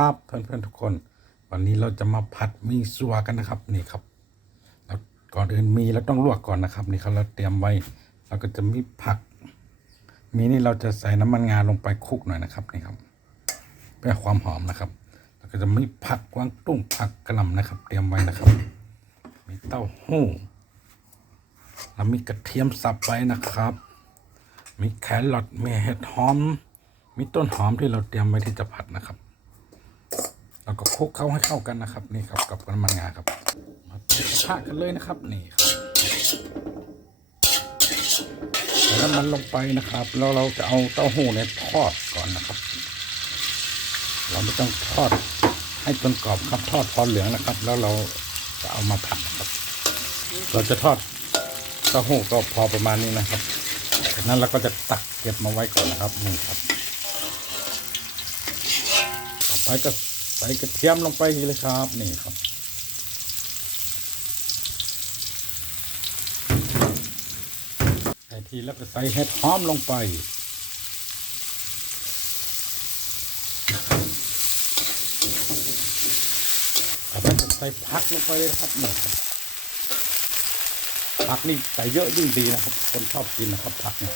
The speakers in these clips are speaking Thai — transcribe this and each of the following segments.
ครับเพื่อนๆทุกคน วันนี้เราจะมาผัดมีซัวกันนะครับนี่ครับแล้วก่อนอื่นมีเราต้องลวกก่อนนะครับนี่ครับเราเตรียมไว้เราก็จะมีผัก มีนี่เราจะใส่น้ำมันงาลงไปคลุกหน่อยนะครับนี่ครับเพื่อความหอมนะครับแล้วก็จะมีผักกวางตุ้งผักกระหล่ำนะครับ เตรียมไว้นะครับ มีเต้าหู้แล้วมีกระเทียมสับไว้นะครับ มีแครอทมีเห็ดหอม มีต้นหอมที่เราเตรียมไว้ที่จะผัดนะครับ แล้วก็คลุกเข้าให้เข้ากันนะครับนี่ครับกับน้ำมันงาครับมาปิดกันเลยนะครับนี่ครับใส่น้ำมันลงไปนะครับ แล้วเราจะเอาเต้าหู้เนี่ยทอดก่อนนะครับ เราไม่ต้องทอดให้จนกรอบครับทอดพอเหลืองนะครับ แล้วเราจะเอามาผัดครับ เราจะทอดเต้าหู้ก็พอประมาณนี้นะครับจากนั้นเราก็จะตักเก็บมาไว้ก่อนนะครับนี่ครับต่อไปก็ ส่กระเทียมลงไปเลยครับนี่ครับใส่ทีแล้วก็ใส่เห็ดหอมลงไปต่อไปก็ใส่ผักลงไปเลยครับนี่ครับผักนี่ใส่เยอะยิ่งดีนะครับ คนชอบกินนะครับผักเนี่ย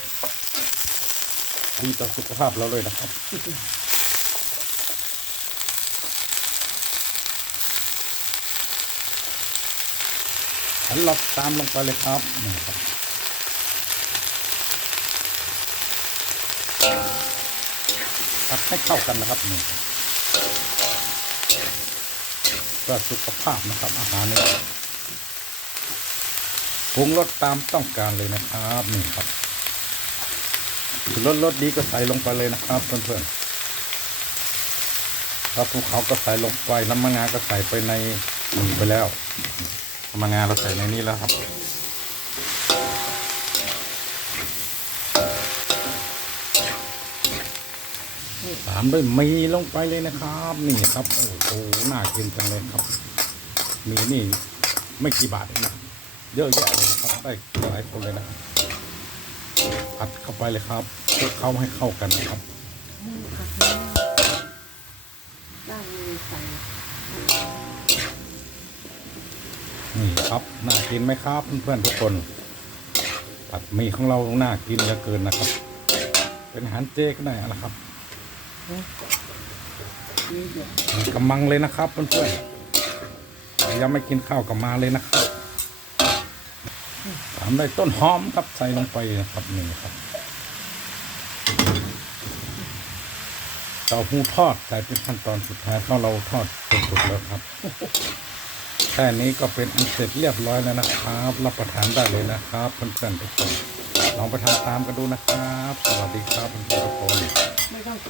ดีต่อสุขภาพเราเลยนะครับ ฉันลอบตามลงไปเลยครับนี่ครับผัดให้เข้ากันนะครับนี่เพื่อสุขภาพนะครับอาหารนี่ปรุงรสตามต้องการเลยนะครับนี่ครับรสรสดีก็ใส่ลงไปเลยนะครับเพื่อนๆถ้าภูเขาก็ใส่ลงไปน้ำมะงาก็ใส่ไปในหมี่ไปแล้ว ทำงานเราใส่ในนี้แล้วครับ ตามด้วยมีลงไปเลยนะครับ นี่ครับ โอ้โหน่ากินจังเลยครับ มีนี่ไม่กี่บาทเองนะ เยอะแยะเลยครับ ได้หลายคนเลยนะผัดเข้าไปเลยครับคลุกเข้าให้เข้ากันนะครับผักแล้วด้านมีใส่ นี่ครับน่ากินไหมครับเพื่อนๆทุกคนผัดหมี่ของเราน่ากินเหลือเกินนะครับ เป็นอาหารเจก็ได้นะครับมีเยอะมีกำมังเลยนะครับเพื่อนๆยังไม่กินข้าวกับมาเลยนะครับตามด้วยต้นหอมครับใส่ลงไปนะครับนี่ครับเต้าหู้ทอดใส่เป็นขั้นตอนสุดท้ายเพราะเราทอดจนสุกแล้วครับ แค่นี้ก็เป็นอันเสร็จเรียบร้อยแล้วนะครับ รับประทานได้เลยนะครับเพื่อนๆทุกคนลองไปทำตามกันดูนะครับ สวัสดีครับเพื่อนๆทุกคน